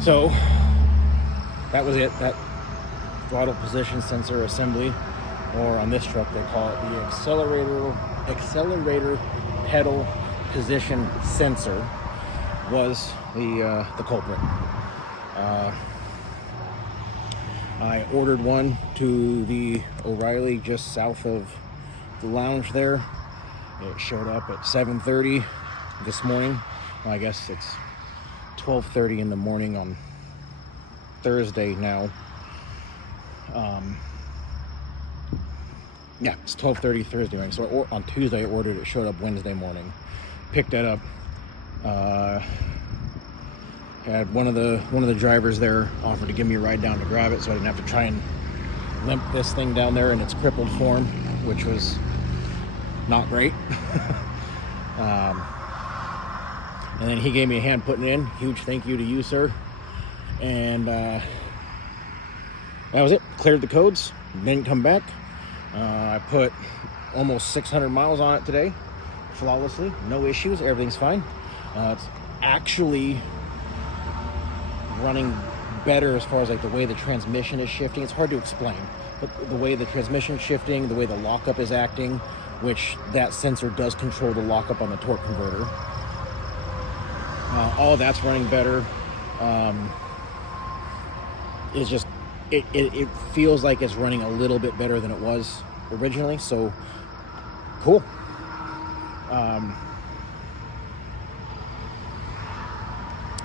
So that was it. That throttle position sensor assembly, or on this truck they call it the accelerator pedal position sensor, was the culprit. I ordered one to the O'Reilly just south of the lounge there. It showed up at 7:30 this morning. Well, I guess it's 12:30 in the morning on Thursday now. Yeah, it's 12:30 Thursday morning. So on Tuesday I ordered it. Showed up Wednesday morning. Picked that up. Had one of the drivers there offered to give me a ride down to grab it, so I didn't have to try and limp this thing down there in its crippled form, which was not great. And then he gave me a hand putting it in. Huge thank you to you, sir. And that was it. Cleared the codes. Didn't come back. I put almost 600 miles on it today, flawlessly. No issues. Everything's fine. It's actually running better as far as like the way the transmission is shifting. It's hard to explain, but the way the transmission is shifting, the way the lockup is acting, which that sensor does control the lockup on the torque converter. All of that's running better. It's just it feels like it's running a little bit better than it was originally. So cool.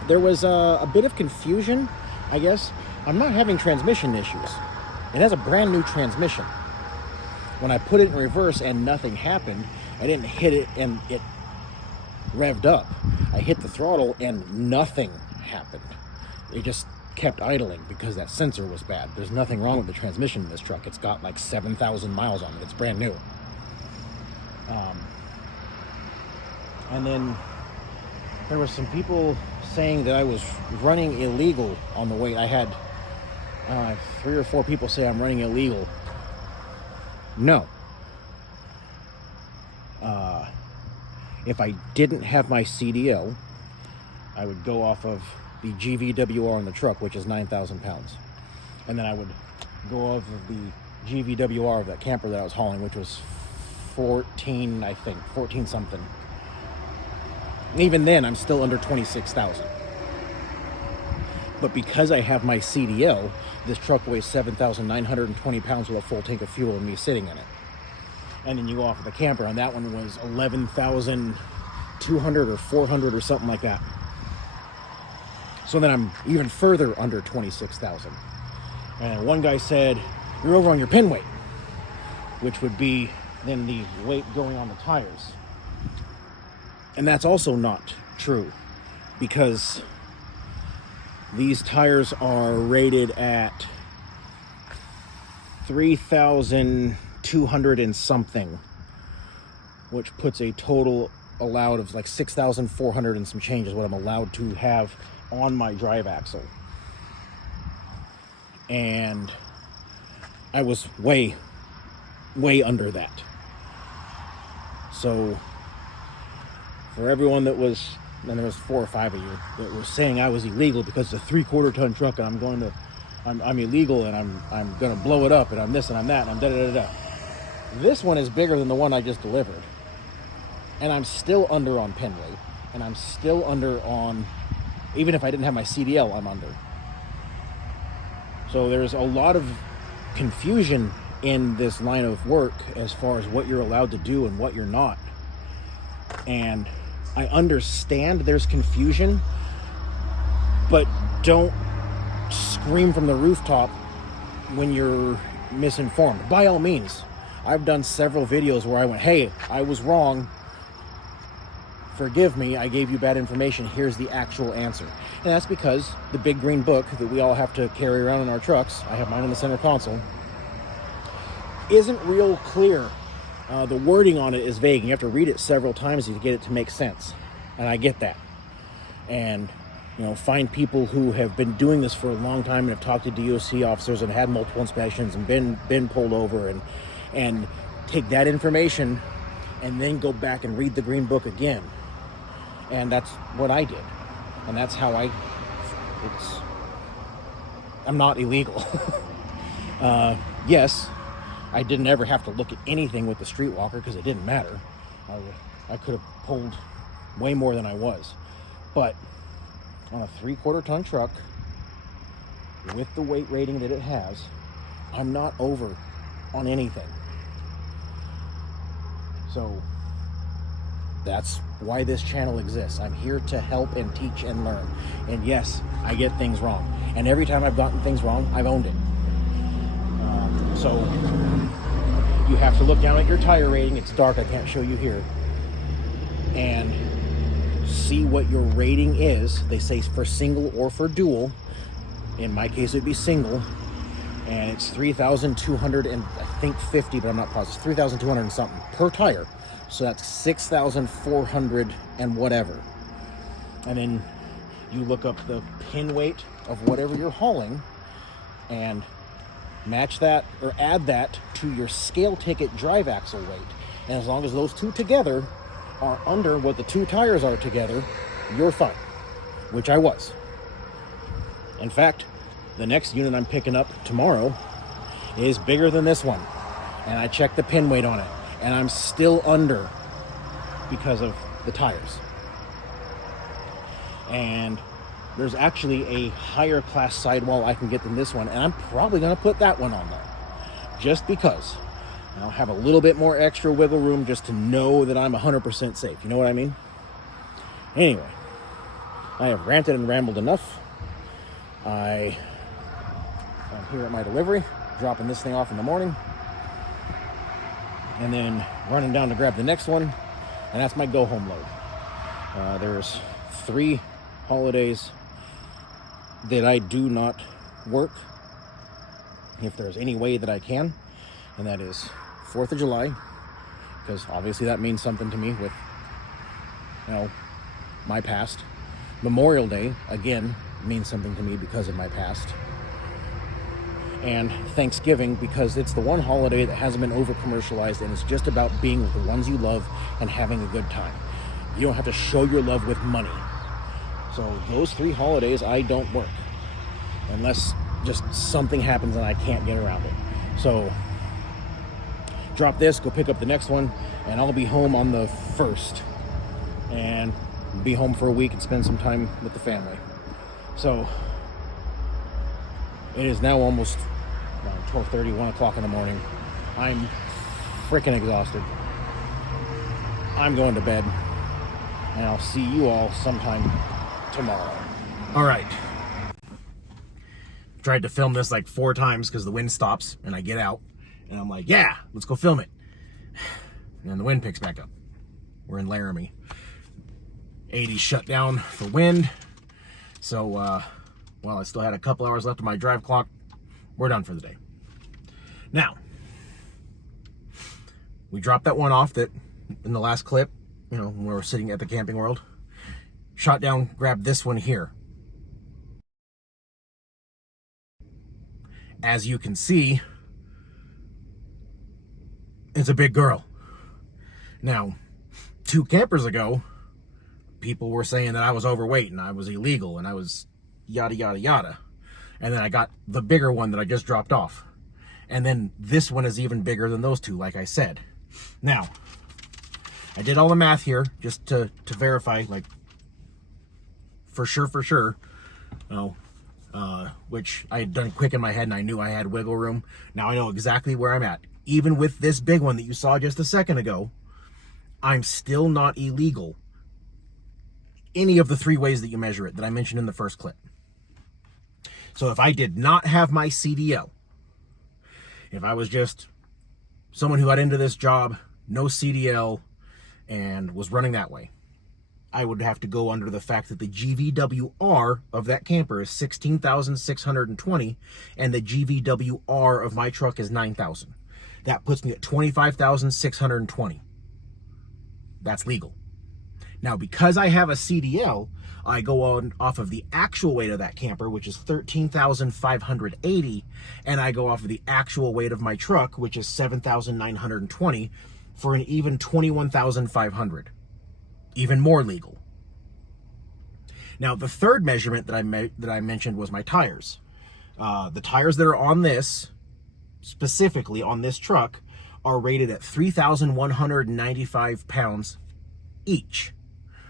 There was a bit of confusion, I guess. I'm not having transmission issues. It has a brand new transmission. When I put it in reverse and nothing happened, I didn't hit it and it revved up. I hit the throttle and nothing happened. It just kept idling because that sensor was bad. There's nothing wrong with the transmission in this truck. It's got like 7,000 miles on it. It's brand new. And then there were some people saying that I was running illegal on the way. I had 3 or 4 people say I'm running illegal. No. If I didn't have my CDL, I would go off of the GVWR on the truck, which is 9,000 pounds. And then I would go off of the GVWR of that camper that I was hauling, which was 14, I think, 14 something. Even then, I'm still under 26,000. But because I have my CDL, this truck weighs 7,920 pounds with a full tank of fuel and me sitting in it. And then you go off of the camper, and that one was 11,200 or 400 or something like that. So then I'm even further under 26,000. And one guy said, "You're over on your pin weight," which would be then the weight going on the tires. And that's also not true, because these tires are rated at 3,200 and something, which puts a total allowed of like 6,400 and some change is what I'm allowed to have on my drive axle. And I was way under that. So for everyone that was, and there was 4 or 5 of you that were saying I was illegal because it's a 3/4 ton truck and I'm illegal and I'm gonna blow it up and I'm this and I'm that and I'm da-da-da-da. This one is bigger than the one I just delivered. And I'm still under on pin weight. And I'm still under on, even if I didn't have my CDL, I'm under. So there's a lot of confusion in this line of work as far as what you're allowed to do and what you're not. And I understand there's confusion, but don't scream from the rooftop when you're misinformed. By all means, I've done several videos where I went, "Hey, I was wrong. Forgive me, I gave you bad information. Here's the actual answer." And that's because the big green book that we all have to carry around in our trucks, I have mine in the center console, isn't real clear. The wording on it is vague. You have to read it several times to get it to make sense. And I get that. And, find people who have been doing this for a long time and have talked to DOC officers and had multiple inspections and been pulled over and take that information and then go back and read the green book again. And that's what I did. And that's how I I'm not illegal. Yes, I didn't ever have to look at anything with the streetwalker because it didn't matter. I could have pulled way more than I was. But on a 3/4 ton truck with the weight rating that it has, I'm not over on anything. So that's why this channel exists. I'm here to help and teach and learn. And yes, I get things wrong. And every time I've gotten things wrong, I've owned it. So you have to look down at your tire rating. It's dark, I can't show you here. And see what your rating is. They say for single or for dual. In my case, it'd be single. And it's 3,200 and I think 50, but I'm not positive. 3,200 and something per tire. So that's 6,400 and whatever. And then you look up the pin weight of whatever you're hauling and match that or add that to your scale ticket drive axle weight. And as long as those two together are under what the two tires are together, you're fine, which I was. In fact, the next unit I'm picking up tomorrow is bigger than this one. And I checked the pin weight on it, and I'm still under because of the tires. And there's actually a higher class sidewall I can get than this one, and I'm probably going to put that one on there just because I'll have a little bit more extra wiggle room just to know that I'm 100% safe. You know what I mean? Anyway, I have ranted and rambled enough. I am here at my delivery, dropping this thing off in the morning, and then running down to grab the next one, and that's my go home load. There's 3 holidays that I do not work if there's any way that I can, and that is 4th of July, because obviously that means something to me with, you know, my past. Memorial Day, again, means something to me because of my past. And Thanksgiving, because it's the one holiday that hasn't been over commercialized, and it's just about being with the ones you love and having a good time. You don't have to show your love with money. So those 3 holidays I don't work unless just something happens and I can't get around it. So drop this, go pick up the next one, and I'll be home on the 1st and be home for a week and spend some time with the family. So it is now almost around 12:30, 1 o'clock in the morning. I'm freaking exhausted. I'm going to bed, and I'll see you all sometime tomorrow. All right. Tried to film this like 4 times because the wind stops and I get out and I'm like, yeah, let's go film it. And then the wind picks back up. We're in Laramie. 80 shut down for wind. So, well, I still had a couple hours left of my drive clock. We're done for the day. Now, we dropped that one off that in the last clip, you know, when we were sitting at the Camping World. Shot down, grabbed this one here. As you can see, it's a big girl. Now, 2 campers ago, people were saying that I was overweight and I was illegal and I was yada, yada, yada. And then I got the bigger one that I just dropped off. And then this one is even bigger than those 2, like I said. Now, I did all the math here just to verify, like, for sure, which I had done quick in my head and I knew I had wiggle room. Now I know exactly where I'm at. Even with this big one that you saw just a second ago, I'm still not illegal any of the 3 ways that you measure it that I mentioned in the first clip. So if I did not have my CDL, if I was just someone who got into this job, no CDL, and was running that way, I would have to go under the fact that the GVWR of that camper is 16,620 and the GVWR of my truck is 9,000. That puts me at 25,620. That's legal. Now, because I have a CDL, I go on off of the actual weight of that camper, which is 13,580, and I go off of the actual weight of my truck, which is 7,920, for an even 21,500. Even more legal. Now, the third measurement that I mentioned was my tires. The tires that are on this, specifically on this truck, are rated at 3,195 pounds each,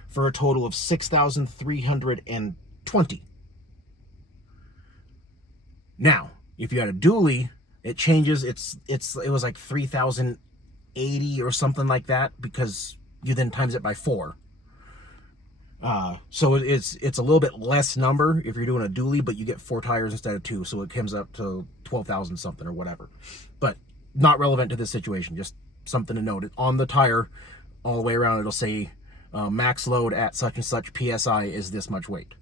for a total of 6,320. Now, if you had a dually, it changes. It was like 3,080 or something like that, because you then times it by 4. So it's a little bit less number if you're doing a dually, but you get 4 tires instead of 2, so it comes up to 12,000 something or whatever. But not relevant to this situation, just something to note. On the tire, all the way around, it'll say max load at such and such PSI is this much weight.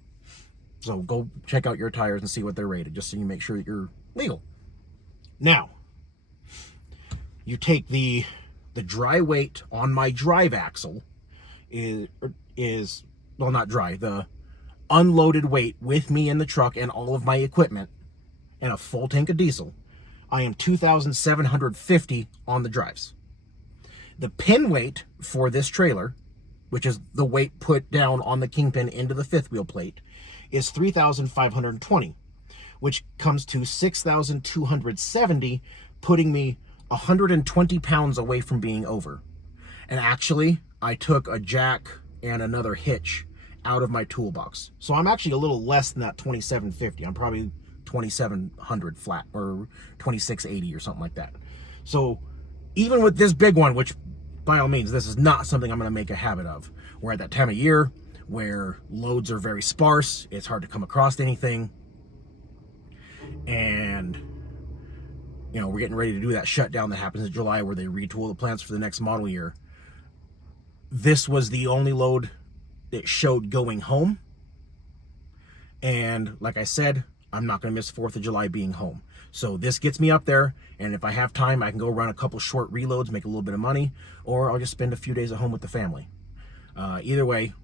So go check out your tires and see what they're rated, just so you make sure that you're legal. Now, you take the dry weight on my drive axle is well, not dry, the unloaded weight with me in the truck and all of my equipment and a full tank of diesel. I am 2,750 on the drives. The pin weight for this trailer, which is the weight put down on the kingpin into the fifth wheel plate, is 3,520, which comes to 6,270, putting me 120 pounds away from being over. And actually, I took a jack and another hitch out of my toolbox. So I'm actually a little less than that 2,750. I'm probably 2,700 flat, or 2,680 or something like that. So even with this big one, which by all means, this is not something I'm going to make a habit of. We're at that time of year where loads are very sparse. It's hard to come across anything. And, you know, we're getting ready to do that shutdown that happens in July where they retool the plants for the next model year. This was the only load that showed going home. And like I said, I'm not going to miss 4th of July being home. So this gets me up there, and if I have time, I can go run a couple short reloads, make a little bit of money, or I'll just spend a few days at home with the family. Either way,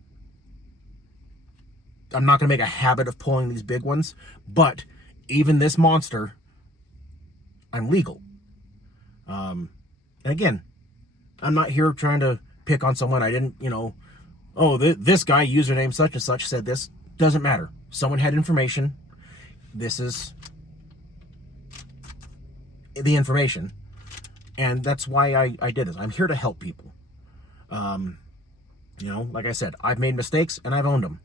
I'm not going to make a habit of pulling these big ones, but even this monster, I'm legal. And again, I'm not here trying to pick on someone. I didn't, you know, oh, this guy, username such and such, said this. Doesn't matter. Someone had information. This is the information. And that's why I did this. I'm here to help people. You know, like I said, I've made mistakes and I've owned them.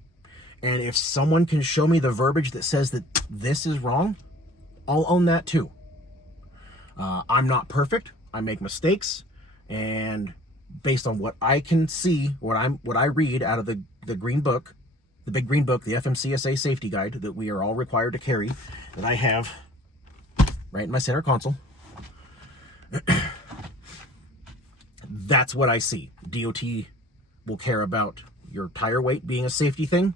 And if someone can show me the verbiage that says that this is wrong, I'll own that too. I'm not perfect. I make mistakes. And based on what I can see, what I read out of the green book, the big green book, the FMCSA safety guide that we are all required to carry, that I have right in my center console, that's what I see. DOT will care about your tire weight being a safety thing.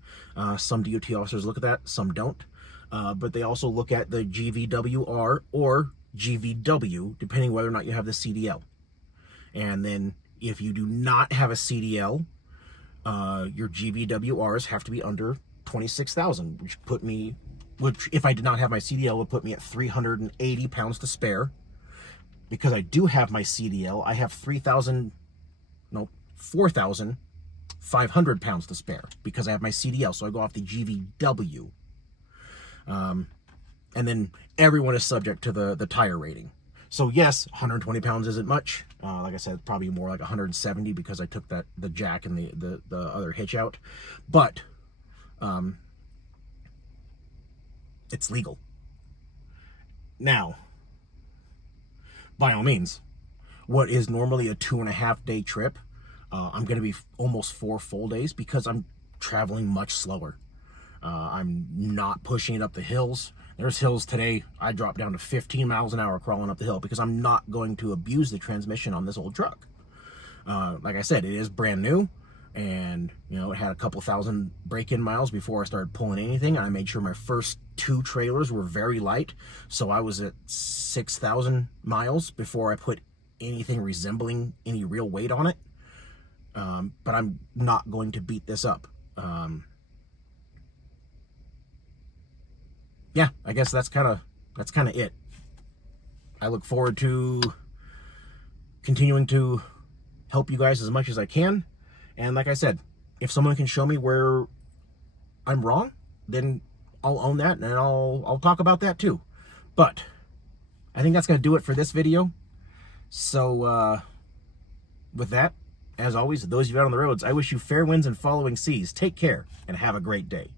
Some DOT officers look at that, some don't. But they also look at the GVWR or GVW, depending whether or not you have the CDL. And then if you do not have a CDL, your GVWRs have to be under 26,000, which if I did not have my CDL would put me at 380 pounds to spare. Because I do have my CDL, I have 4,500 pounds to spare because I have my CDL. So I go off the GVW. And then everyone is subject to the tire rating. So yes, 120 pounds isn't much. Like I said, probably more like 170 because I took the jack and the other hitch out. But it's legal. Now, by all means, what is normally a 2.5 day trip, I'm going to be almost 4 full days because I'm traveling much slower. I'm not pushing it up the hills. There's hills today, I dropped down to 15 miles an hour crawling up the hill because I'm not going to abuse the transmission on this old truck. Like I said, it is brand new, and you know, it had a couple thousand break-in miles before I started pulling anything. And I made sure my first 2 trailers were very light, so I was at 6,000 miles before I put anything resembling any real weight on it. But I'm not going to beat this up. Yeah, I guess that's kind of it. I look forward to continuing to help you guys as much as I can. And like I said, if someone can show me where I'm wrong, then I'll own that, and I'll talk about that too. But I think that's going to do it for this video. So with that, as always, those of you out on the roads, I wish you fair winds and following seas. Take care and have a great day.